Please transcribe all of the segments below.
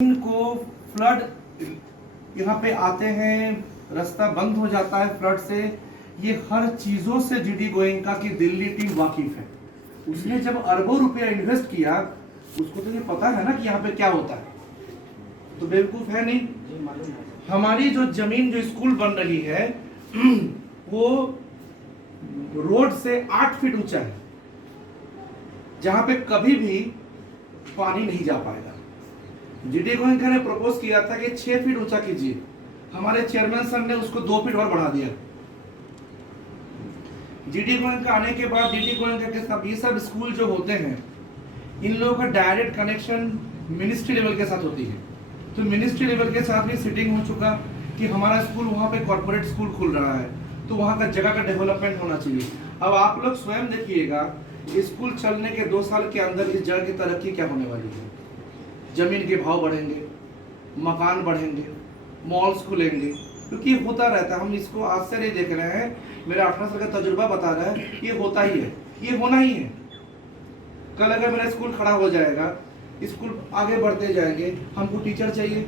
इनको फ्लड यहाँ पे आते हैं, रास्ता बंद हो जाता है फ्लड से। ये हर चीजों से जीडी गोयनका की दिल्ली टीम वाकिफ है। उसने जब अरबों रुपया इन्वेस्ट किया, उसको तो ये पता है ना कि यहाँ पे क्या होता है, तो बेवकूफ है नहीं। हमारी जो जमीन, जो स्कूल बन रही है वो रोड से 8 फीट ऊंचा है, जहां पे कभी भी पानी नहीं जा पाएगा। जीडी गोयनका ने प्रपोज किया था कि 6 फीट ऊंचा कीजिए, हमारे चेयरमैन सर ने उसको 2 फीट और बढ़ा दिया। जीडी गोयनका आने के बाद जीडी गोयनका के साथ ये सब स्कूल जो होते हैं, इन लोगों का डायरेक्ट कनेक्शन मिनिस्ट्री लेवल के साथ होती है। तो मिनिस्ट्री लेवल के साथ भी सीटिंग हो चुका कि हमारा स्कूल वहाँ पे कॉर्पोरेट स्कूल खुल रहा है, तो वहाँ का जगह का डेवलपमेंट होना चाहिए। अब आप लोग स्वयं देखिएगा, स्कूल चलने के 2 साल के अंदर इस जगह की तरक्की क्या होने वाली है। जमीन के भाव बढ़ेंगे, मकान बढ़ेंगे, मॉल्स खुलेंगे, क्योंकि ये होता रहता है। हम इसको आज से नहीं देख रहे हैं, मेरा 18 साल का तजुर्बा बता रहा है, ये होता ही है, ये होना ही है। कल अगर मेरा स्कूल खड़ा हो जाएगा, स्कूल आगे बढ़ते जाएंगे, हमको टीचर चाहिए।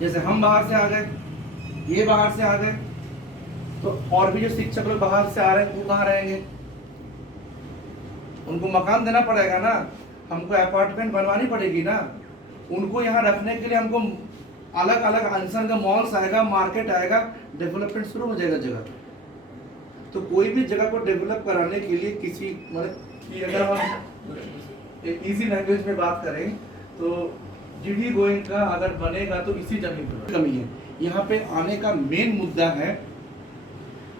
जैसे हम बाहर से आ गए, ये बाहर से आ गए, तो और भी जो शिक्षक लोग बाहर से आ रहे हैं वो कहाँ रहेंगे? उनको मकान देना पड़ेगा ना, हमको अपार्टमेंट बनवानी पड़ेगी ना। उनको यहाँ रखने के लिए हमको अलग अलग अंसन का मॉल्स आएगा, मार्केट आएगा, डेवलपमेंट शुरू हो जाएगा जगह। तो कोई भी जगह को डेवलप कराने के लिए किसी मतलब कि अगर हम एक इजी लैंग्वेज में बात करें तो जीडी गोयनका अगर बनेगा तो इसी जमीन पर कमी है। यहाँ पे आने का मेन मुद्दा है,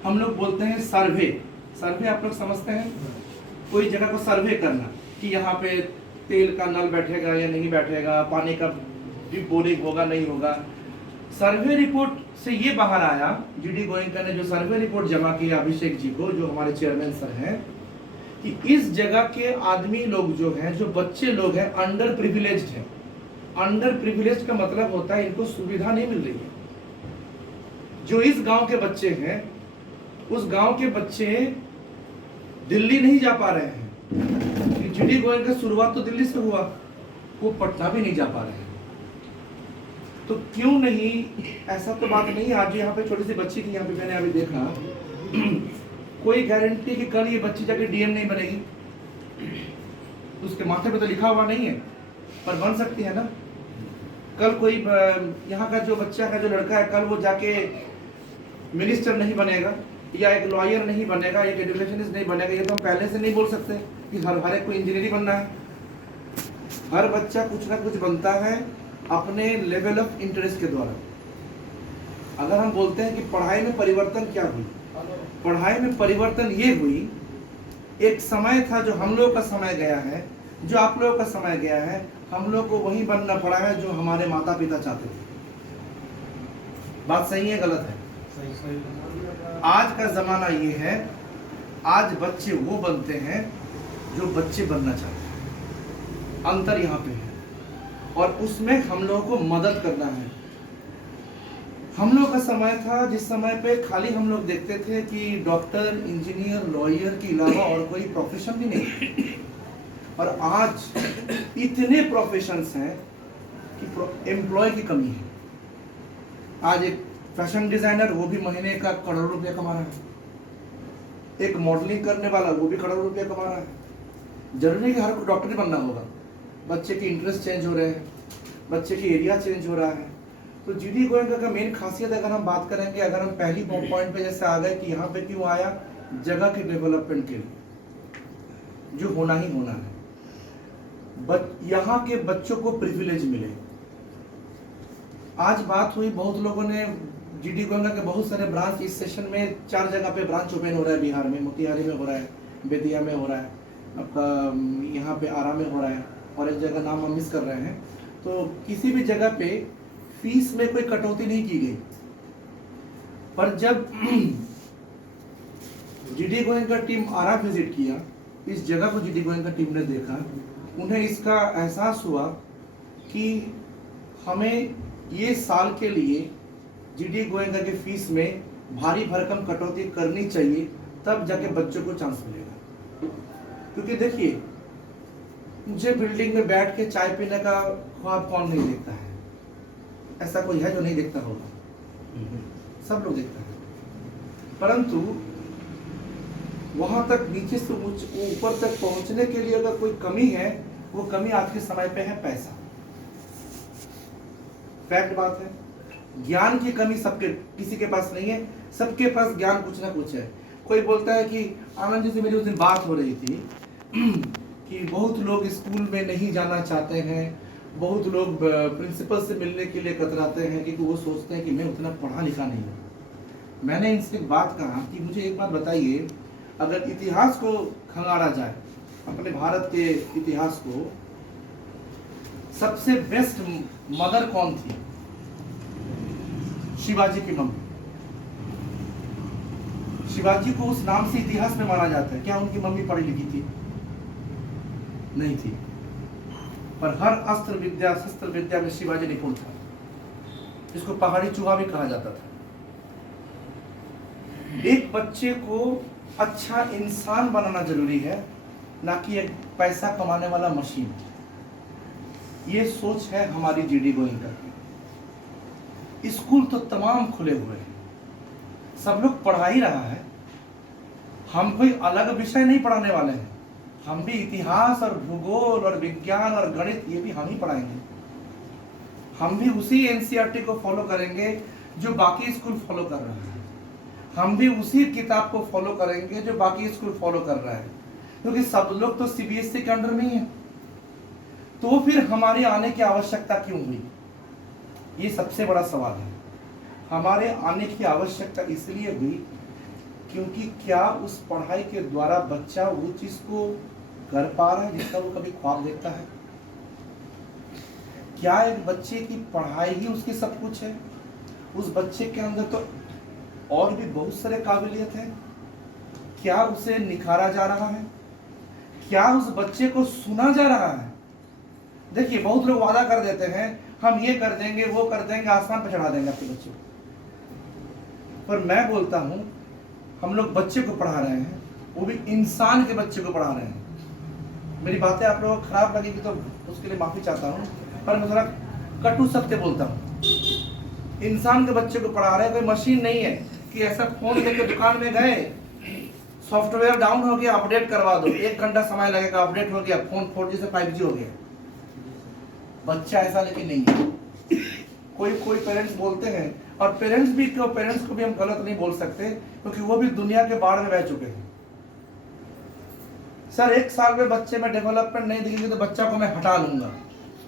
हम लोग बोलते हैं सर्वे। सर्वे आप लोग समझते हैं? कोई जगह को सर्वे करना कि यहाँ पे तेल का नल बैठेगा या नहीं बैठेगा, पानी का बोरिंग होगा नहीं होगा। सर्वे रिपोर्ट से ये बाहर आया, जीडी गोयनका ने जो सर्वे रिपोर्ट जमा किया अभिषेक जी को, जो हमारे चेयरमैन सर हैं, कि इस जगह के आदमी लोग जो हैं, जो बच्चे लोग हैं, अंडर प्रिविलेज्ड हैं। अंडर प्रिविलेज्ड का मतलब होता है इनको सुविधा नहीं मिल रही है। जो इस गांव के बच्चे हैं, उस गांव के बच्चे दिल्ली नहीं जा पा रहे हैं। जीडी गोयनका शुरुआत तो दिल्ली से हुआ, वो पटना भी नहीं जा पा रहे हैं। तो क्यों नहीं, ऐसा तो बात नहीं। आज यहाँ पे छोटी सी बच्ची थी, यहाँ पे मैंने अभी देखा, कोई गारंटी कि कल ये बच्ची जाके डीएम नहीं बनेगी? उसके माथे पे तो लिखा हुआ नहीं है, पर बन सकती है ना। कल कोई यहाँ का जो बच्चा है, जो लड़का है, कल वो जाके मिनिस्टर नहीं बनेगा या एक लॉयर नहीं बनेगा, एक एजुकेशनिस्ट नहीं बनेगा। ये तो हम पहले से नहीं बोल सकते कि हर एक को इंजीनियरिंग बनना है। हर बच्चा कुछ ना कुछ बनता है अपने लेवल ऑफ इंटरेस्ट के द्वारा। अगर हम बोलते हैं कि पढ़ाई में परिवर्तन क्या हुई, पढ़ाई में परिवर्तन ये हुई, एक समय था जो हम लोग का समय गया है, जो आप लोगों का समय गया है, हम लोग को वही बनना पड़ा है जो हमारे माता पिता चाहते थे। बात सही है गलत है? आज का जमाना ये है, आज बच्चे वो बनते हैं जो बच्चे बनना चाहते हैं। अंतर यहाँ पे है, और उसमें हम लोगों को मदद करना है। हम लोग का समय था जिस समय पे खाली हम लोग देखते थे कि डॉक्टर, इंजीनियर, लॉयर के अलावा और कोई प्रोफेशन भी नहीं। और आज इतने प्रोफेशंस हैं कि एम्प्लॉय की कमी है। आज एक फैशन डिजाइनर, वो भी महीने का करोड़ों रुपया कमा रहा है। एक मॉडलिंग करने वाला, वो भी करोड़ों रुपया कमा रहा है। जरूरी नहीं कि हर को डॉक्टर ही बनना होगा। बच्चे के इंटरेस्ट चेंज हो रहे हैं, बच्चे की एरिया चेंज हो रहा है। तो जीडी गोयनका का मेन खासियत अगर हम बात करेंगे, अगर हम पहली पॉइंट पे जैसे आ गए कि यहाँ पे क्यों आया, जगह के डेवलपमेंट के लिए जो होना ही होना है। यहाँ के बच्चों को प्रिविलेज मिले। आज बात हुई, बहुत लोगों ने जीडी गोयनका के बहुत सारे ब्रांच इस सेशन में 4 जगह पे ब्रांच ओपन हो रहा है। बिहार में मोतिहारी में हो रहा है, बेतिया में हो रहा है, आपका यहाँ पे आरा में हो रहा है, और एक जगह नाम हम मिस कर रहे हैं। तो किसी भी जगह पे फीस में कोई कटौती नहीं की गई। पर जब जीडी गोयनका टीम आरा विजिट किया, इस जगह को जीडी गोयनका टीम ने देखा, उन्हें इसका एहसास हुआ कि हमें ये साल के लिए जीडी गोयनका के फीस में भारी भरकम कटौती करनी चाहिए, तब जाके बच्चों को चांस मिलेगा। क्योंकि देखिए, मुझे बिल्डिंग में बैठ के चाय पीने का ख्वाब कौन नहीं देखता है? ऐसा कोई है जो नहीं देखता होगा? सब लोग देखते हैं। परंतु वहां तक नीचे से ऊपर तक पहुंचने के लिए अगर कोई कमी है, वो कमी आज के समय पे है पैसा। फैक्ट बात है। ज्ञान की कमी सबके, किसी के पास नहीं है, सबके पास ज्ञान कुछ ना कुछ है। कोई बोलता है कि आनंद जी से मेरी उस दिन बात हो रही थी कि बहुत लोग स्कूल में नहीं जाना चाहते हैं, बहुत लोग प्रिंसिपल से मिलने के लिए कतराते हैं क्योंकि वो सोचते हैं कि मैं उतना पढ़ा लिखा नहीं हूँ। मैंने इनसे एक बात कहा कि मुझे एक बात बताइए, अगर इतिहास को खंगाला जाए, अपने भारत के इतिहास को, सबसे बेस्ट मदर कौन थी? शिवाजी की मम्मी। शिवाजी को उस नाम से इतिहास में माना जाता है। क्या उनकी मम्मी पढ़ी लिखी थी? नहीं थी, पर हर अस्त्र विद्या शस्त्र विद्या में शिवाजी निपुण था। इसको पहाड़ी चूहा भी कहा जाता था। एक बच्चे को अच्छा इंसान बनाना जरूरी है, ना कि एक पैसा कमाने वाला मशीन। ये सोच है हमारी जीडी गोइंका की। स्कूल तो तमाम खुले हुए हैं, सब लोग पढ़ा ही रहा है। हम कोई अलग विषय नहीं पढ़ाने वाले हैं। हम भी इतिहास और भूगोल और विज्ञान और गणित, ये भी हम ही पढ़ाएंगे। हम भी उसी एनसीईआरटी को फॉलो करेंगे जो बाकी स्कूल फॉलो कर रहा है। हम भी उसी किताब को फॉलो करेंगे जो बाकी स्कूल फॉलो कर रहा है, क्योंकि सब लोग तो सीबीएसई के अंडर में ही है। तो फिर हमारी आने की आवश्यकता क्यों हुई? ये सबसे बड़ा सवाल है। हमारे आने की आवश्यकता इसलिए हुई क्योंकि क्या उस पढ़ाई के द्वारा बच्चा वो चीज को कर पा रहा है जिसका वो कभी ख्वाब देखता है? क्या एक बच्चे की पढ़ाई ही उसकी सब कुछ है? उस बच्चे के अंदर तो और भी बहुत सारे काबिलियत है। क्या उसे निखारा जा रहा है? क्या उस बच्चे को सुना जा रहा है? देखिए, बहुत लोग वादा कर देते हैं, हम ये कर देंगे, वो कर देंगे, आसमान पर चढ़ा देंगे अपने बच्चे को। पर मैं बोलता हूं, हम लोग बच्चे को पढ़ा रहे हैं, वो भी इंसान के बच्चे को पढ़ा रहे हैं। मेरी बातें आप लोगों को खराब लगेगी तो उसके लिए माफी चाहता हूं, पर मैं थोड़ा कटु सत्य बोलता हूं। इंसान के बच्चे को पढ़ा रहे हैं, कोई मशीन नहीं है कि ऐसा फोन लेकर दुकान में गए, सॉफ्टवेयर डाउन हो गया, अपडेट करवा दो, 1 घंटा समय लगेगा, अपडेट हो गया, फोन 4G से 5G हो गया। बच्चा ऐसा लेकिन नहीं है। कोई पेरेंट्स बोलते हैं, और पेरेंट्स को भी हम गलत नहीं बोल सकते, क्योंकि वो भी दुनिया के बाढ़ में बह चुके हैं। सर 1 साल में बच्चे में डेवलपमेंट नहीं दिखेगी तो बच्चा को मैं हटा लूंगा।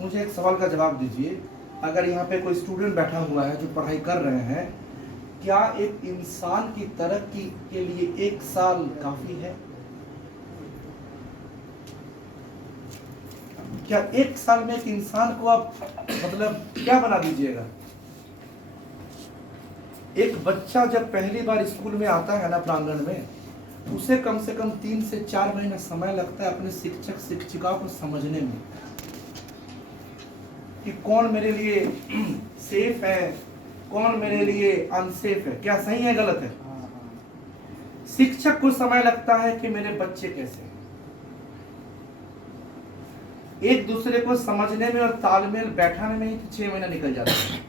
मुझे एक सवाल का जवाब दीजिए, अगर यहाँ पे कोई स्टूडेंट बैठा हुआ है जो पढ़ाई कर रहे हैं, क्या एक इंसान की तरक्की के लिए 1 साल काफी है? क्या 1 साल में एक इंसान को आप मतलब क्या बना दीजिएगा? एक बच्चा जब पहली बार स्कूल में आता है ना, प्रांगण में, उसे कम से कम 3 से 4 महीना समय लगता है अपने शिक्षक शिक्षिकाओं को समझने में कि कौन मेरे लिए सेफ है, कौन मेरे लिए अनसेफ है, क्या सही है गलत है। शिक्षक को समय लगता है कि मेरे बच्चे कैसे हैं। एक दूसरे को समझने में और तालमेल बैठाने में ही 6 महीना निकल जाता है।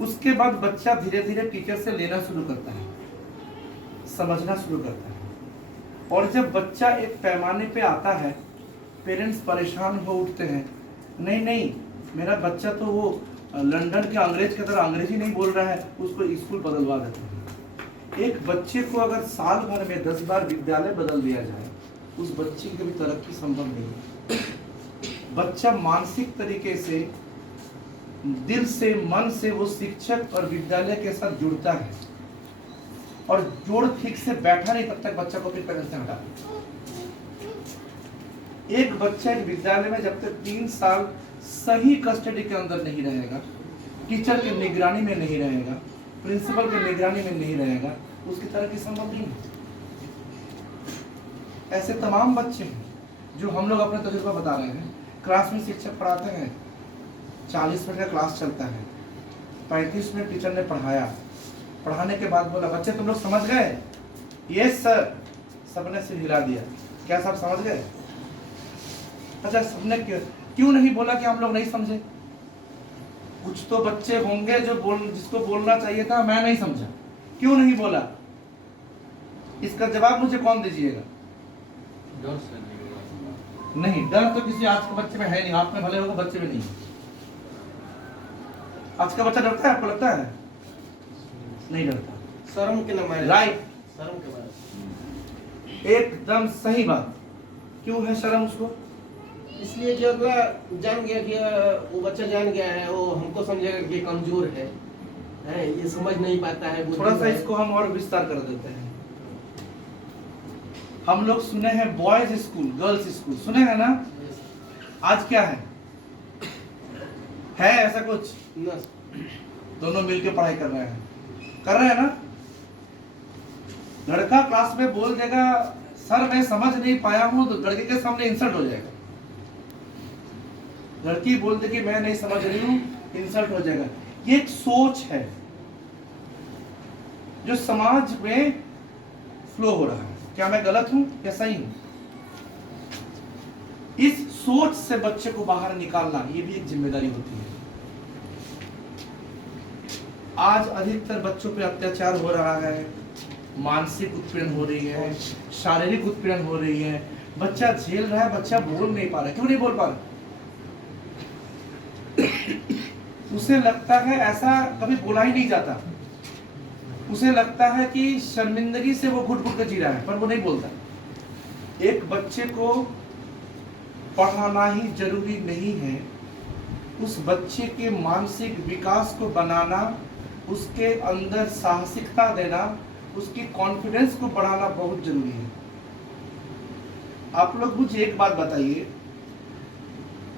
उसके बाद बच्चा धीरे धीरे टीचर से लेना शुरू करता है, समझना शुरू करता है। और जब बच्चा एक पैमाने पे आता है, पेरेंट्स परेशान हो उठते हैं, नहीं मेरा बच्चा तो वो लंदन के अंग्रेज की तरह अंग्रेजी नहीं बोल रहा है, उसको स्कूल बदलवा देते हैं। एक बच्चे को अगर साल भर में 10 बार विद्यालय बदल दिया जाए, उस बच्चे की कभी तरक्की संभव नहीं है। बच्चा मानसिक तरीके से, दिल से, मन से वो शिक्षक और विद्यालय के साथ जुड़ता है, और जोड़ ठीक से बैठा नहीं तब तक बच्चा को फिर पेरेंट्स से हटा। एक बच्चा एक विद्यालय में जब तक 3 साल सही कस्टडी के अंदर नहीं रहेगा, टीचर के निगरानी में नहीं रहेगा, प्रिंसिपल के निगरानी में नहीं रहेगा, उसकी तरक्की संभव नहीं है। ऐसे तमाम बच्चे हैं जो हम लोग अपने तजुर्बा बता रहे हैं। क्लास में शिक्षक पढ़ाते हैं, 40 मिनट का क्लास चलता है, 35 मिनट टीचर ने पढ़ाया, पढ़ाने के बाद बोला बच्चे तुम लोग समझ गए? यस सर, सबने सिर हिला दिया। क्या सब समझ गए? अच्छा, सबने क्यों नहीं बोला कि हम लोग नहीं समझे? कुछ तो बच्चे होंगे जो जिसको बोलना चाहिए था, मैं नहीं समझा, क्यों नहीं बोला? इसका जवाब मुझे कौन दीजिएगा? नहीं, डर तो किसी आज के बच्चे में है नहीं। आप में भले होगा, बच्चे में नहीं। आज का बच्चा डरता है? आपको लगता है? नहीं डरता। शर्म के नाम है। राइट, शर्म के बाद एकदम सही बात। क्यों है शर्म उसको? इसलिए कि अगला जान गया कि वो बच्चा जान गया है, वो हमको समझेगा कि कमजोर है, ये समझ नहीं पाता है। थोड़ा सा इसको हम और विस्तार कर देते हैं। हम लोग सुने हैं बॉयज स्कूल, गर्ल्स स्कूल, सुने हैं ना? आज क्या है ऐसा कुछ? दोनों मिलके पढ़ाई कर रहे हैं ना? लड़का क्लास में बोल देगा सर मैं समझ नहीं पाया हूं, तो लड़के के सामने इंसल्ट हो जाएगा। लड़की बोल दे कि मैं नहीं समझ रही हूं, इंसल्ट हो जाएगा। ये एक सोच है जो समाज में फ्लो हो रहा है। क्या मैं गलत हूं या सही हूं? इस सोच से बच्चे को बाहर निकालना, ये भी एक जिम्मेदारी होती है। आज अधिकतर बच्चों पे अत्याचार हो रहा है, मानसिक उत्पीड़न हो रही है, शारीरिक उत्पीड़न हो रही है। बच्चा झेल रहा है, बच्चा बोल नहीं पा रहा। क्यों नहीं बोल पा रहा? उसे लगता है ऐसा कभी बोला ही नहीं जाता। उसे लगता है कि शर्मिंदगी से वो घुट घुट कर जी रहा है, पर वो नहीं बोलता। एक बच्चे को पढ़ाना ही जरूरी नहीं है, उस बच्चे के मानसिक विकास को बनाना, उसके अंदर साहसिकता देना, उसकी कॉन्फिडेंस को बढ़ाना बहुत जरूरी है। आप लोग मुझे एक बात बताइए,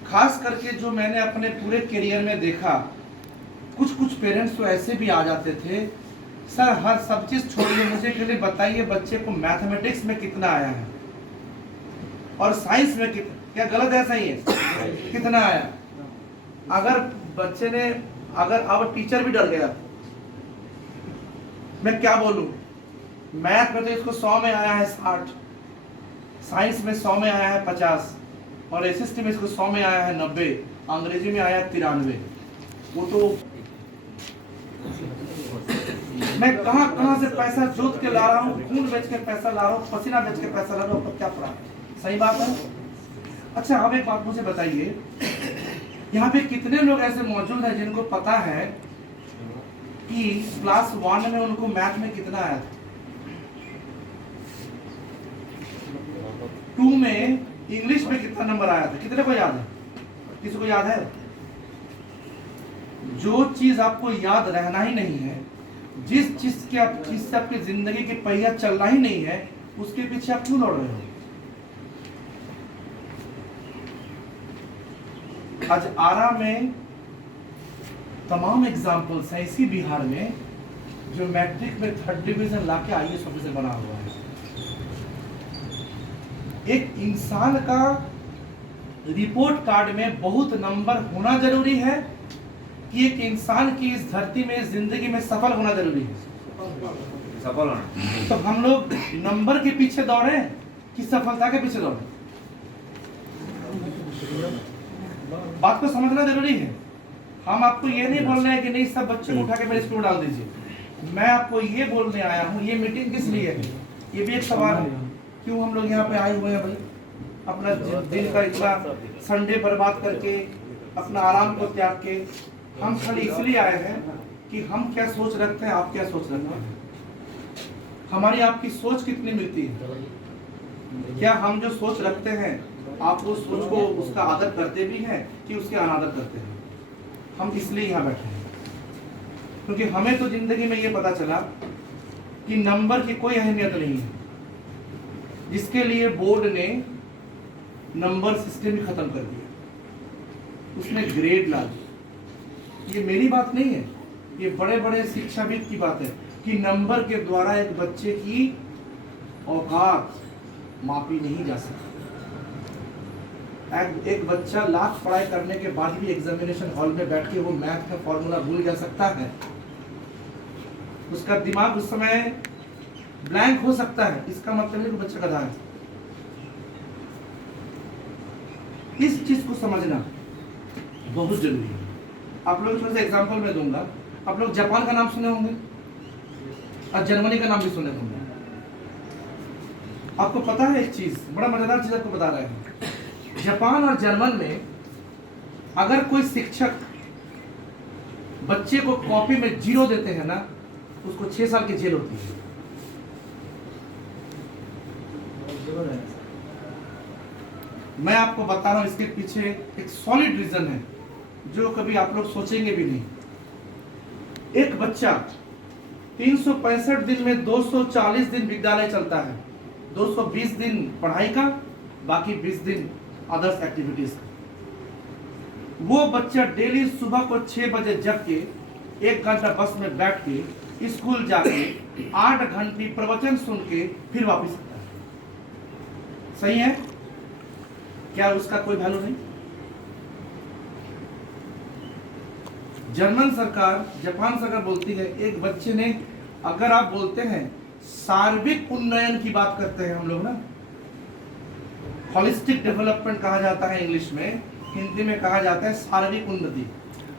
खास करके जो मैंने अपने पूरे करियर में देखा, कुछ पेरेंट्स तो ऐसे भी आ जाते थे, सर हर सब चीज छोड़िए, मुझे के लिए बताइए बच्चे को मैथमेटिक्स में कितना आया है और साइंस में कितना। क्या गलत है, सही है? कितना आया? अगर बच्चे ने, अगर अब टीचर भी डर गया, मैं क्या बोलूं? मैथ में तो इसको 100 में आया है 60, साइंस में 100 में आया है 50, और एसएसटी में इसको 100 में आया है 90, अंग्रेजी में आया है 93। वो तो मैं कहां से पैसा जोत के ला रहा हूँ, खून बेच के पैसा ला रहा हूँ, पसीना बेच के पैसा ला रहा हूँ, क्या पड़ा? सही बात है। अच्छा, अब एक बात मुझे बताइए, यहाँ पे कितने लोग ऐसे मौजूद हैं जिनको पता है कि क्लास 1 में उनको मैथ में कितना आया था, 2 में इंग्लिश में कितना नंबर आया था? कितने को याद है? किसी को याद है? जो चीज आपको याद रहना ही नहीं है, जिस चीज से आपकी जिंदगी की पहिया चलना ही नहीं है, उसके पीछे आप क्यों दौड़ रहे हो? आज आरा में तमाम एग्जाम्पल्स हैं इसी बिहार में, जो मैट्रिक में 3rd डिवीजन लाके आईएएस ऑफिसर बना हुआ है। एक इंसान का रिपोर्ट कार्ड में बहुत नंबर होना जरूरी है कि एक इंसान की इस धरती में, जिंदगी में सफल होना जरूरी है? सफल होना। तो हम लोग नंबर के पीछे दौड़े कि सफलता के पीछे दौड़े? बात को समझना जरूरी है। हम आपको ये नहीं बोल रहे हैं कि नहीं सब बच्चे को उठा के मेरे स्कूल डाल दीजिए। मैं आपको ये बोलने आया हूँ, ये मीटिंग किस लिए है, ये भी एक सवाल है। क्यों हम लोग यहाँ पे आए हुए हैं भाई? अपना दिन का इतना संडे बर्बाद करके, अपना आराम को त्याग के, हम खाली इसलिए आए हैं कि हम क्या सोच रखते हैं, आप क्या सोच रखते हैं, हमारी आपकी सोच कितनी मिलती है? क्या हम जो सोच रखते हैं, आप वो सोच को, उसका आदर करते भी हैं कि उसके अनादर करते हैं? हम इसलिए यहाँ बैठे हैं क्योंकि हमें तो जिंदगी में ये पता चला कि नंबर की कोई अहमियत नहीं है, जिसके लिए बोर्ड ने नंबर सिस्टम ही खत्म कर दिया, उसने ग्रेड ला दिया। ये मेरी बात नहीं है, ये बड़े बड़े शिक्षाविद की बात है कि नंबर के द्वारा एक बच्चे की औकात मापी नहीं जा सकती। एक बच्चा लाख पढ़ाई करने के बाद भी एग्जामिनेशन हॉल में बैठ के वो मैथ का फॉर्मूला भूल जा सकता है, उसका दिमाग उस समय ब्लैंक हो सकता है, इसका मतलब है कि बच्चा गधा है। इस चीज को समझना बहुत जरूरी है। आप लोग थोड़ा सा एग्जाम्पल में दूंगा। आप लोग जापान का नाम सुने होंगे और जर्मनी का नाम भी सुने होंगे। आपको पता है एक चीज, बड़ा मजेदार चीज आपको बता रहे हैं। जापान और जर्मन में अगर कोई शिक्षक बच्चे को कॉपी में 0 देते हैं ना, उसको 6 साल की जेल होती है। मैं आपको बता रहा हूं, इसके पीछे एक सॉलिड रीजन है जो कभी आप लोग सोचेंगे भी नहीं। एक बच्चा 365 दिन में 240 दिन विद्यालय चलता है, 220 दिन पढ़ाई का, बाकी 20 दिन अदर्स एक्टिविटीज का। वो बच्चा डेली सुबह को 6 बजे जग के 1 घंटा बस में बैठ के स्कूल जाके 8 घंटे प्रवचन सुन के फिर वापस आता है। सही है क्या? उसका कोई वैल्यू नहीं। जर्मन सरकार, जापान सरकार बोलती है एक बच्चे ने, अगर आप बोलते हैं सार्विक उन्नयन की बात करते हैं हम लोग ना, होलिस्टिक डेवलपमेंट कहा जाता है इंग्लिश में, हिंदी में कहा जाता है शारीरिक उन्नति।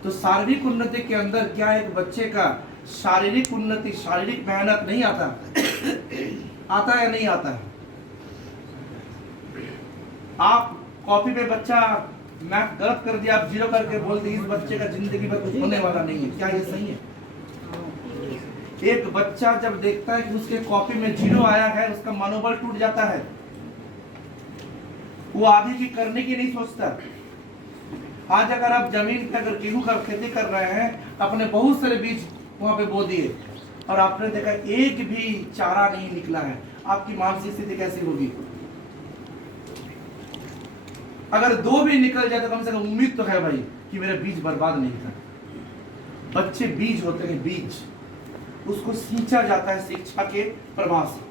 तो शारीरिक उन्नति के अंदर क्या एक बच्चे का शारीरिक उन्नति, शारीरिक मेहनत नहीं आता? आता है या नहीं आता है? आप कॉपी पे बच्चा मैथ गलत कर दिया, आप 0 करके बोल दिए, इस बच्चे का जिंदगी में कुछ होने वाला नहीं है। क्या ये सही है? एक बच्चा जब देखता है कि उसके कॉपी में 0 आया है, उसका मनोबल टूट जाता है, वो आगे की करने की नहीं सोचता। आज अगर आप जमीन पे अगर गेहूं का खेती कर रहे हैं, अपने बहुत सारे बीज वहां पे बो दिए और आपने देखा एक भी चारा नहीं निकला है, आपकी मानसिक स्थिति कैसी होगी? अगर 2 भी निकल जाए तो कम से कम उम्मीद तो है भाई कि मेरा बीज बर्बाद नहीं था। बच्चे बीज होते हैं, बीज, उसको सींचा जाता है शिक्षा के प्रवाह से।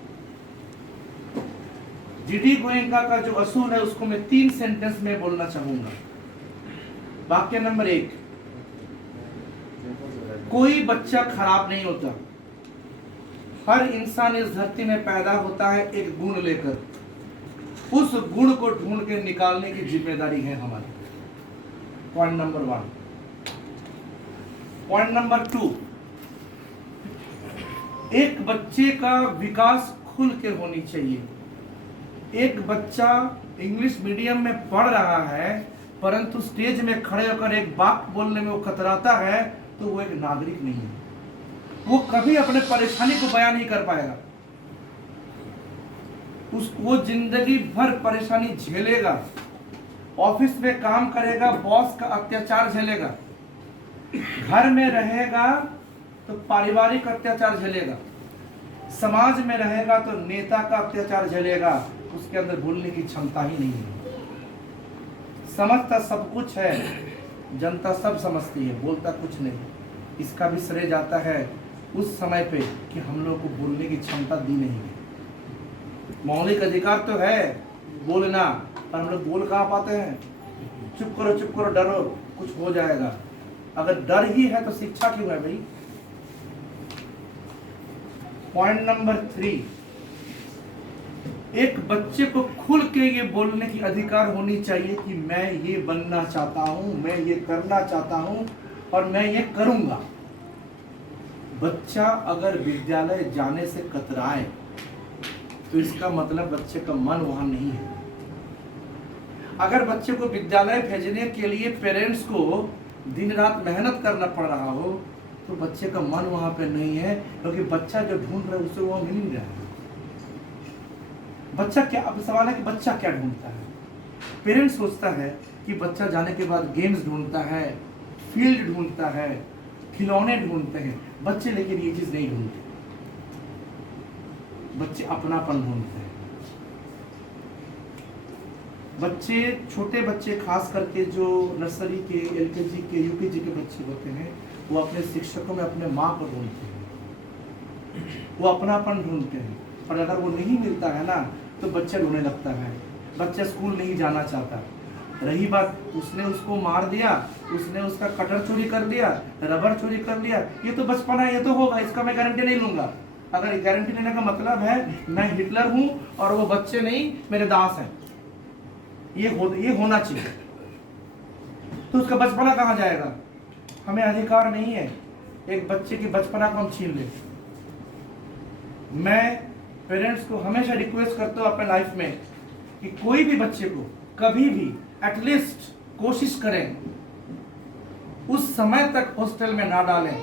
जीडी गोयनका का जो असूल है उसको मैं 3 सेंटेंस में बोलना चाहूंगा। वाक्य नंबर 1, कोई बच्चा खराब नहीं होता। हर इंसान इस धरती में पैदा होता है एक गुण लेकर, उस गुण को ढूंढ के निकालने की जिम्मेदारी है हमारी। Point number 1। पॉइंट नंबर 2, एक बच्चे का विकास खुल के होनी चाहिए। एक बच्चा इंग्लिश मीडियम में पढ़ रहा है परंतु स्टेज में खड़े होकर एक बात बोलने में वो कतराता है, तो वो एक नागरिक नहीं है। वो कभी अपने परेशानी को बयान नहीं कर पाएगा। वो जिंदगी भर परेशानी झेलेगा, ऑफिस में काम करेगा, बॉस का अत्याचार झेलेगा, घर में रहेगा तो पारिवारिक अत्याचार झेलेगा, समाज में रहेगा तो नेता का अत्याचार झेलेगा। उसके अंदर बोलने की क्षमता ही नहीं है। समझता सब कुछ है, जनता सब समझती है, बोलता कुछ नहीं। इसका भी श्रेय जाता है उस समय पे कि हम लोग को बोलने की क्षमता दी नहीं है। मौलिक अधिकार तो है बोलना, पर हम लोग बोल कहाँ पाते हैं? चुप करो, डरो, कुछ हो जाएगा। अगर डर ही है तो शिक्षा क्यों है भाई? पॉइंट नंबर 3, एक बच्चे को खुल के ये बोलने की अधिकार होनी चाहिए कि मैं ये बनना चाहता हूं, मैं ये करना चाहता हूं और मैं ये करूंगा। बच्चा अगर विद्यालय जाने से कतराए तो इसका मतलब बच्चे का मन वहां नहीं है। अगर बच्चे को विद्यालय भेजने के लिए पेरेंट्स को दिन रात मेहनत करना पड़ रहा हो तो बच्चे का मन वहां पे नहीं है, क्योंकि बच्चा जो ढूंढ रहा है उसे वो मिल नहीं रहा है। बच्चा क्या, अब सवाल है कि बच्चा क्या ढूंढता है? पेरेंट्स सोचता है कि बच्चा जाने के बाद गेम्स ढूंढता है, फील्ड ढूंढता है, खिलौने ढूंढते हैं। बच्चे लेकिन ये चीज नहीं ढूंढते। बच्चे अपनापन ढूंढते हैं। बच्चे, छोटे बच्चे, खास करके जो नर्सरी के, एलकेजी के, यूकेजी के बच्चे होते हैं, वो अपने शिक्षकों में अपने माँ को ढूंढते हैं, वो अपनापन ढूंढते हैं। और अगर वो नहीं मिलता है ना तो बच्चा रोने लगता है, बच्चा स्कूल नहीं जाना चाहता। रही बात, उसने उसको मार दिया, उसने उसका कटर चोरी कर दिया, रबर चोरी कर दिया, ये तो बचपना है, ये तो होगा, इसका मैं गारंटी नहीं लूंगा। अगर गारंटी लेने का मतलब है मैं हिटलर हूं और वो बच्चे नहीं मेरे दास हैं, ये होना चाहिए। तो उसका बचपना कहाँ जाएगा? हमें अधिकार नहीं है एक बच्चे की बचपना को हम छीन ले। मैं पेरेंट्स को हमेशा रिक्वेस्ट करता हूँ अपने लाइफ में कि कोई भी बच्चे को कभी भी एटलीस्ट कोशिश करें उस समय तक हॉस्टल में ना डालें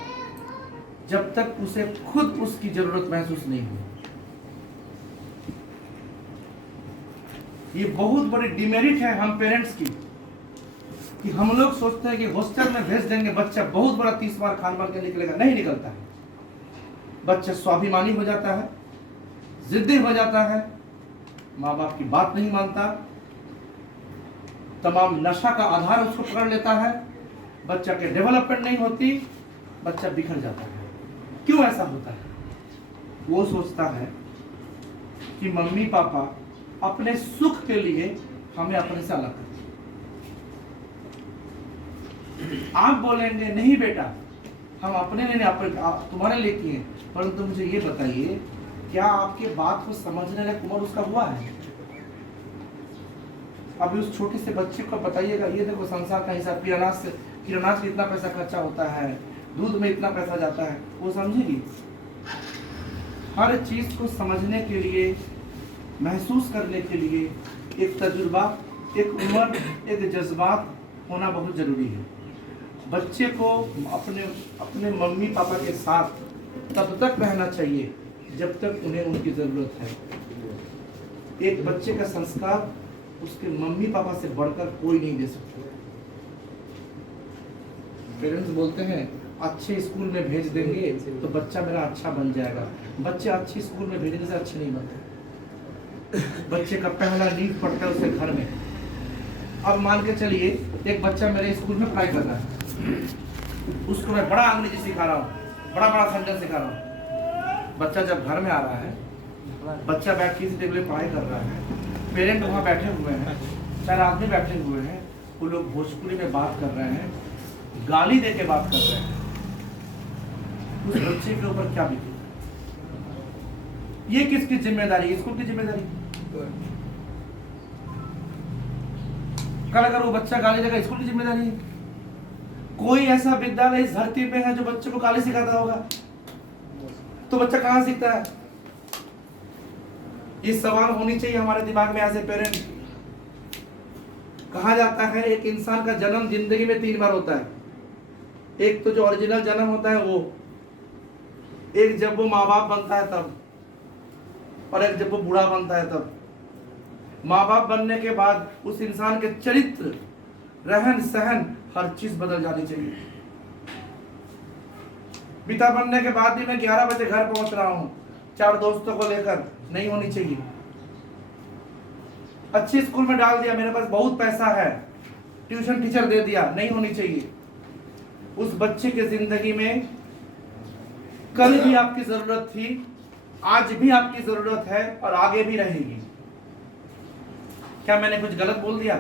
जब तक उसे खुद उसकी जरूरत महसूस नहीं हो। ये बहुत बड़ी डिमेरिट है हम पेरेंट्स की कि हम लोग सोचते हैं कि हॉस्टल में भेज देंगे बच्चा बहुत बड़ा 30 बार खान मार के निकलेगा। नहीं निकलता है। बच्चा स्वाभिमानी हो जाता है, जिद्दी हो जाता है, माँ बाप की बात नहीं मानता, तमाम नशा का आधार उसको पकड़ लेता है, बच्चा के डेवलपमेंट नहीं होती, बच्चा बिखर जाता है। क्यों ऐसा होता है? वो सोचता है कि मम्मी पापा अपने सुख के लिए हमें अपने से अलग करते। आप बोलेंगे नहीं बेटा हम अपने लिए नहीं तुम्हारे लिए किए, परंतु मुझे ये बताइए क्या आपके बात को समझने लायक उम्र उसका हुआ है? अभी उस छोटे से बच्चे को बताइएगा ये देखो संसार का हिसाब, किराना से इतना पैसा खर्चा होता है, दूध में इतना पैसा जाता है, वो समझेगी? हर चीज को समझने के लिए, महसूस करने के लिए एक तजुर्बा, एक उम्र, एक जज्बात होना बहुत जरूरी है। बच्चे को अपने मम्मी पापा के साथ तब तक रहना चाहिए जब तक उन्हें उनकी जरूरत है। एक बच्चे का संस्कार उसके मम्मी पापा से बढ़कर कोई नहीं दे सकता। पेरेंट्स बोलते हैं अच्छे स्कूल में भेज देंगे तो बच्चा मेरा अच्छा बन जाएगा। बच्चे अच्छे स्कूल में भेजने से अच्छे नहीं बनते। बच्चे का पहला नींव पड़ता है उसे घर में। अब मान के चलिए एक बच्चा मेरे स्कूल में पढ़ाई कर रहा है, उसको मैं बड़ा अंग्रेजी सिखा रहा हूँ, बड़ा सेंटेंस सिखा रहा हूँ। बच्चा जब घर में आ रहा है, बच्चा बैठ के इसी टेबल पे पढ़ाई कर रहा है, पेरेंट वहाँ बैठे हुए हैं, 4 आदमी बैठे हुए हैं, वो लोग भोजपुरी में बात कर रहे हैं, गाली दे के बात कर रहे हैं। उस बच्चे के ऊपर क्या बीतेगा? ये किसकी जिम्मेदारी? स्कूल की जिम्मेदारी। कल अगर वो बच्चा गाली देगा, स्कूल की जिम्मेदारी है। कोई ऐसा विद्यालय इस धरती पे है जो बच्चों को गाली सिखाता होगा? तो बच्चा कहां सीखता है? ये सवाल होनी चाहिए हमारे दिमाग में एज ए पेरेंट। कहा जाता है एक इंसान का जन्म जिंदगी में 3 बार होता है। एक तो जो ओरिजिनल जन्म होता है वो, एक जब वो माँ बाप बनता है तब, और एक जब वो बूढ़ा बनता है तब। माँ बाप बनने के बाद उस इंसान के चरित्र, रहन सहन, हर चीज बदल जानी चाहिए। पिता बनने के बाद भी मैं 11 बजे घर पहुंच रहा हूं 4 दोस्तों को लेकर, नहीं होनी चाहिए। अच्छे स्कूल में डाल दिया, मेरे पास बहुत पैसा है, ट्यूशन टीचर दे दिया, नहीं होनी चाहिए। उस बच्चे की जिंदगी में कल भी आपकी जरूरत थी, आज भी आपकी जरूरत है और आगे भी रहेगी। क्या मैंने कुछ गलत बोल दिया?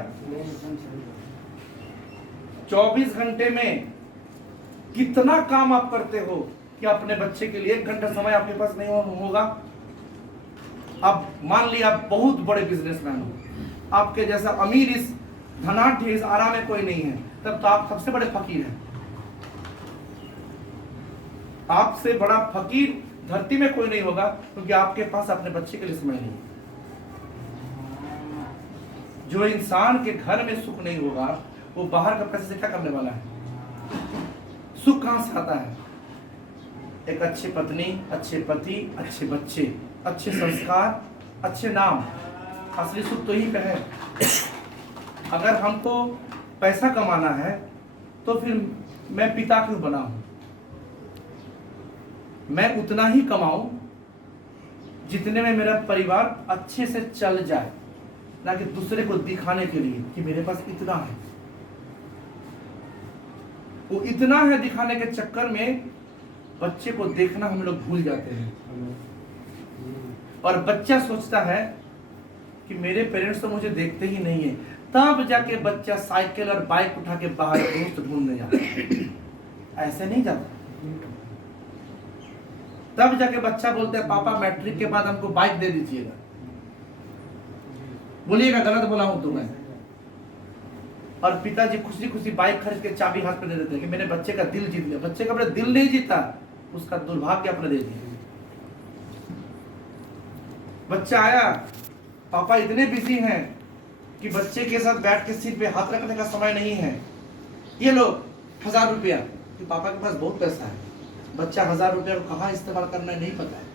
24 घंटे में कितना काम आप करते हो कि अपने बच्चे के लिए 1 घंटा समय आपके पास नहीं होगा? अब मान लिया आप बहुत बड़े बिजनेसमैन हो, आपके जैसा अमीर इस धनाढ्य इस आरा में कोई नहीं है, तब तो आप सबसे बड़े फकीर हैं। आपसे बड़ा फकीर धरती में कोई नहीं होगा, क्योंकि आपके पास अपने बच्चे के लिए समय नहीं। जो इंसान के घर में सुख नहीं होगा वो बाहर का पैसे से क्या करने वाला है? सुख कहां से आता है? एक अच्छी पत्नी, अच्छे पति, अच्छे बच्चे, अच्छे संस्कार, अच्छे नाम, असली सुख तो यही पे है। अगर हमको पैसा कमाना है तो फिर मैं पिता क्यों बना हूं? मैं उतना ही कमाऊं जितने में मेरा परिवार अच्छे से चल जाए, ना कि दूसरे को दिखाने के लिए कि मेरे पास इतना है। वो इतना है दिखाने के चक्कर में बच्चे को देखना हम लोग भूल जाते हैं, और बच्चा सोचता है कि मेरे पेरेंट्स तो मुझे देखते ही नहीं है। तब जाके बच्चा साइकिल और बाइक उठा के बाहर दोस्त ढूंढने जाता है। ऐसे नहीं जाता। तब जाके बच्चा बोलता है पापा मैट्रिक के बाद हमको बाइक दे दीजिएगा। बोलिएगा गलत बोला हूं तो मैं? और पिताजी खुशी खुशी बाइक खरीद के चाबी हाथ में दे देते हैं कि मैंने बच्चे का दिल जीत लिया। बच्चे का अपना दिल नहीं जीता, उसका दुर्भाग्य अपने दे दिया। बच्चा आया, पापा इतने बिजी हैं कि बच्चे के साथ बैठ के सीट पे हाथ रखने का समय नहीं है। ये लो 1000 रुपया, कि पापा के पास बहुत पैसा है। बच्चा 1000 रुपया को कहाँ इस्तेमाल करना है नहीं पता है,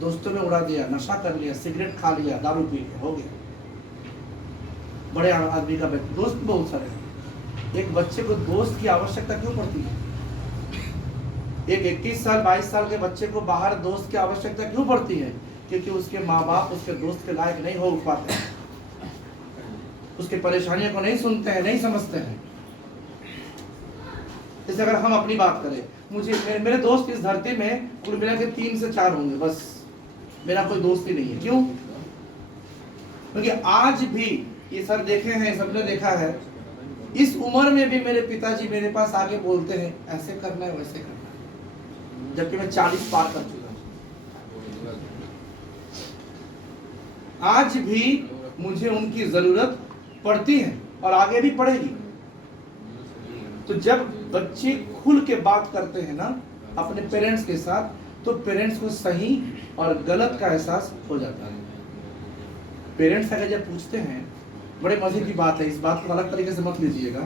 दोस्तों में उड़ा दिया, नशा कर लिया, सिगरेट खा लिया, दारू पी के हो गया। बड़े आदमी का दोस्त बहुत सारे हैं। एक बच्चे को दोस्त की आवश्यकता क्यों पड़ती है? एक 21 साल 22 साल के बच्चे को बाहर दोस्त की आवश्यकता क्यों पड़ती है? क्योंकि उसके माँ बाप उसके दोस्त के लायक नहीं हो पाते हैं, उसकी परेशानियों को नहीं सुनते हैं, नहीं समझते हैं। जैसे अगर हम अपनी बात करें, मुझे मेरे दोस्त इस धरती में कुल मिला के 3 से 4 होंगे, बस मेरा कोई दोस्त ही नहीं है। क्यों? क्योंकि आज भी ये सर देखे हैं, सबने देखा है, इस उम्र में भी मेरे पिताजी मेरे पास आके बोलते हैं ऐसे करना है वैसे करना है, जबकि मैं 40 पार कर चुका हूं। आज भी मुझे उनकी जरूरत पड़ती है और आगे भी पड़ेगी। तो जब बच्चे खुल के बात करते हैं ना अपने पेरेंट्स के साथ, तो पेरेंट्स को सही और गलत का एहसास हो जाता है। पेरेंट्स अगर जब पूछते हैं, बड़े मजे की बात है, इस बात को अलग तरीके से मत लीजिएगा,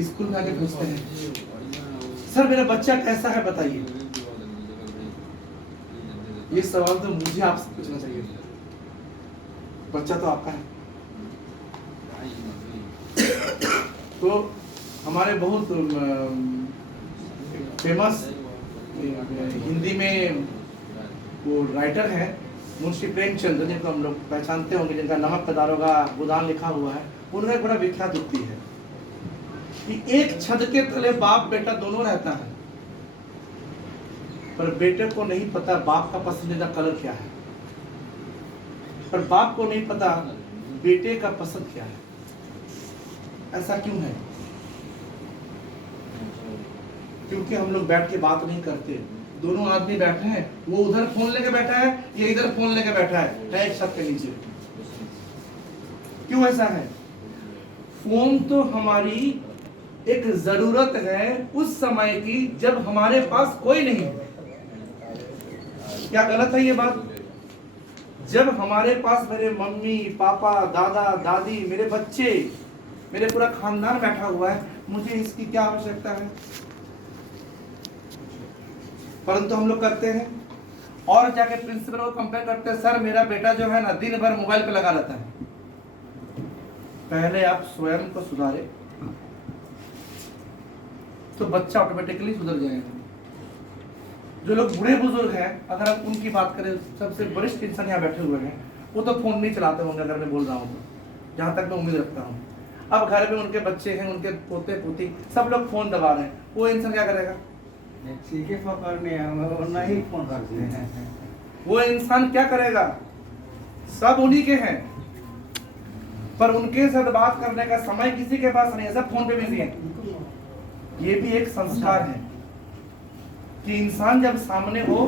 स्कूल में आके पूछते हैं सर मेरा बच्चा कैसा है बताइए। ये सवाल तो मुझे आपसे पूछना चाहिए, बच्चा तो आपका है। तो हमारे बहुत फेमस हिंदी में वो राइटर हैं मुंशी प्रेमचंद, जिनको हम लोग पहचानते होंगे, जिनका नमक का दारोगा गोदान लिखा हुआ है। उनका एक बड़ा विख्यात उक्ति है कि एक छत के तले बाप बेटा दोनों रहता है, पर बेटे को नहीं पता बाप का पसंदीदा कलर क्या है, पर बाप को नहीं पता बेटे का पसंद क्या है। ऐसा क्यों है? क्योंकि हम लोग बैठ के बात नहीं करते। दोनों आदमी बैठे हैं, वो उधर फोन लेके बैठा है, ये इधर फोन लेके बैठा है एक छत के नीचे। क्यों ऐसा है? फोन तो हमारी एक जरूरत है उस समय की जब हमारे पास कोई नहीं है। क्या गलत है ये बात? जब हमारे पास मेरे मम्मी पापा दादा दादी मेरे बच्चे मेरे पूरा खानदान बैठा हुआ है, मुझे इसकी क्या आवश्यकता है? परंतु हम लोग करते हैं और जाके प्रिंसिपल को कंपेयर करते हैं, सर मेरा बेटा जो है ना दिन भर मोबाइल पे लगा रहता है। पहले आप स्वयं को सुधारे तो बच्चा ऑटोमेटिकली सुधर जाएगा। जो लोग बूढ़े बुजुर्ग हैं, अगर आप उनकी बात करें, सबसे वरिष्ठ इंसान यहाँ बैठे हुए हैं, वो तो फोन नहीं चलाते होंगे अगर मैं बोल रहा हूँ तो, जहाँ तक मैं उम्मीद रखता हूँ। अब घर में उनके बच्चे हैं, उनके पोते पोती, सब लोग फोन दबा रहे हैं, वो इंसान क्या करेगा? सीखे पकड़ने नहीं फोन करते हैं। वो इंसान क्या करेगा? सब उन्हीं के हैं, पर उनके साथ बात करने का समय किसी के पास नहीं है, सब फोन पे बिजी है। ये भी एक संस्कार है कि इंसान जब सामने हो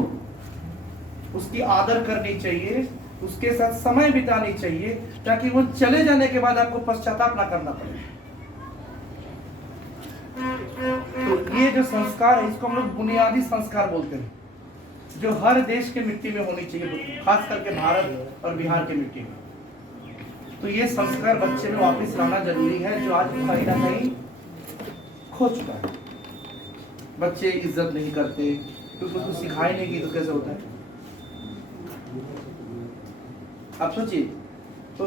उसकी आदर करनी चाहिए, उसके साथ समय बितानी चाहिए, ताकि वो चले जाने के बाद आपको पश्चाताप ना करना पड़े। तो ये जो संस्कार है, इसको हम लोग बुनियादी संस्कार बोलते हैं, जो हर देश के मिट्टी में होनी चाहिए, खास करके भारत और बिहार के मिट्टी में। तो ये संस्कार बच्चे में वापस लाना जरूरी है, जो आज कहीं ना कहीं खो चुका है। बच्चे इज्जत नहीं करते क्योंकि उसको सिखाए नहीं की, तो कैसे होता है? आप सोचिए। तो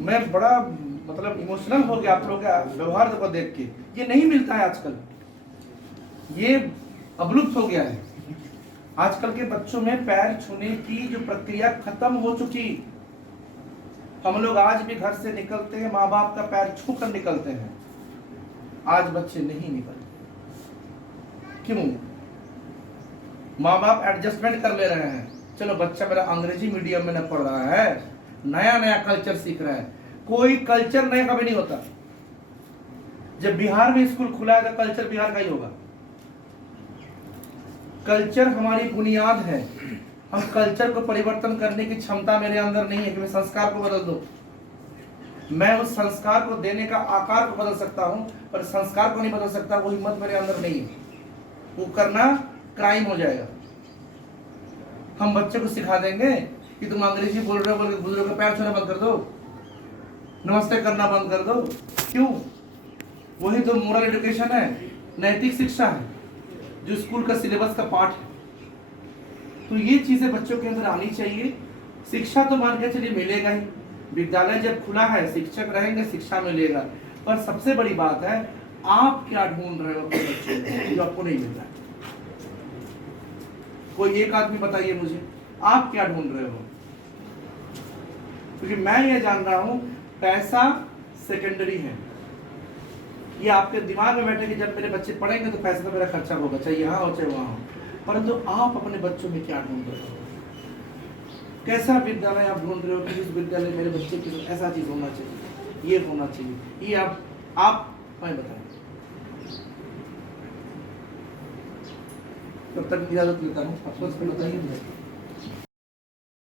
मैं बड़ा मतलब इमोशनल हो गया आप लोगों का व्यवहार को देख के। ये नहीं मिलता है आजकल, ये अवलुप्त हो गया है। आजकल के बच्चों में पैर छूने की जो प्रक्रिया खत्म हो चुकी। हम लोग आज भी घर से निकलते हैं, माँ बाप का पैर छू कर निकलते हैं। आज बच्चे नहीं निकलते। क्यों? माँ बाप एडजस्टमेंट कर ले रहे हैं। चलो बच्चा मेरा अंग्रेजी मीडियम में न पढ़ रहा है, नया नया कल्चर सीख रहा है। कोई कल्चर नया कभी नहीं होता। जब बिहार में स्कूल खुला है तो कल्चर बिहार का ही होगा। कल्चर हमारी बुनियाद है। हम कल्चर को परिवर्तन करने की क्षमता मेरे अंदर नहीं है कि मैं संस्कार को बदल दूं। मैं उस संस्कार को देने का आकार को बदल सकता हूं, पर संस्कार को नहीं बदल सकता। वो हिम्मत मेरे अंदर नहीं है, वो करना क्राइम हो जाएगा। हम बच्चे को सिखा देंगे कि तुम अंग्रेजी बोल रहे हो बोल के बुजुर्गों के पैर छूना बंद कर दो, नमस्ते करना बंद कर दो। क्यों? वही तो मोरल एजुकेशन है, नैतिक शिक्षा है, जो स्कूल का सिलेबस का पार्ट है। तो ये चीजें बच्चों के अंदर आनी चाहिए। शिक्षा तो मान के चलिए मिलेगा ही, विद्यालय जब खुला है शिक्षक रहेंगे, शिक्षा मिलेगा। पर सबसे बड़ी बात है, आप क्या ढूंढ रहे हो अपने बच्चों में जो आपको नहीं मिल रहा है? कोई एक आदमी बताइए मुझे, आप क्या ढूंढ रहे हो? क्योंकि मैं ये जान रहा हूं, पैसा सेकेंडरी है। ये आपके दिमाग में बैठे कि जब मेरे बच्चे पढ़ेंगे तो पैसा तो मेरा खर्चा होगा, चाहे यहाँ हो चाहे वहां हो। परंतु आप अपने बच्चों में क्या ढूंढ रहे हो? कैसा विद्यालय आप ढूंढ रहे हो कि इस विद्यालय मेरे बच्चे के साथ ऐसा चीज होना चाहिए, ये होना चाहिए, ये आप हमें बताएं। तब तक इजाजत लेता हूँ, आपको बताइए।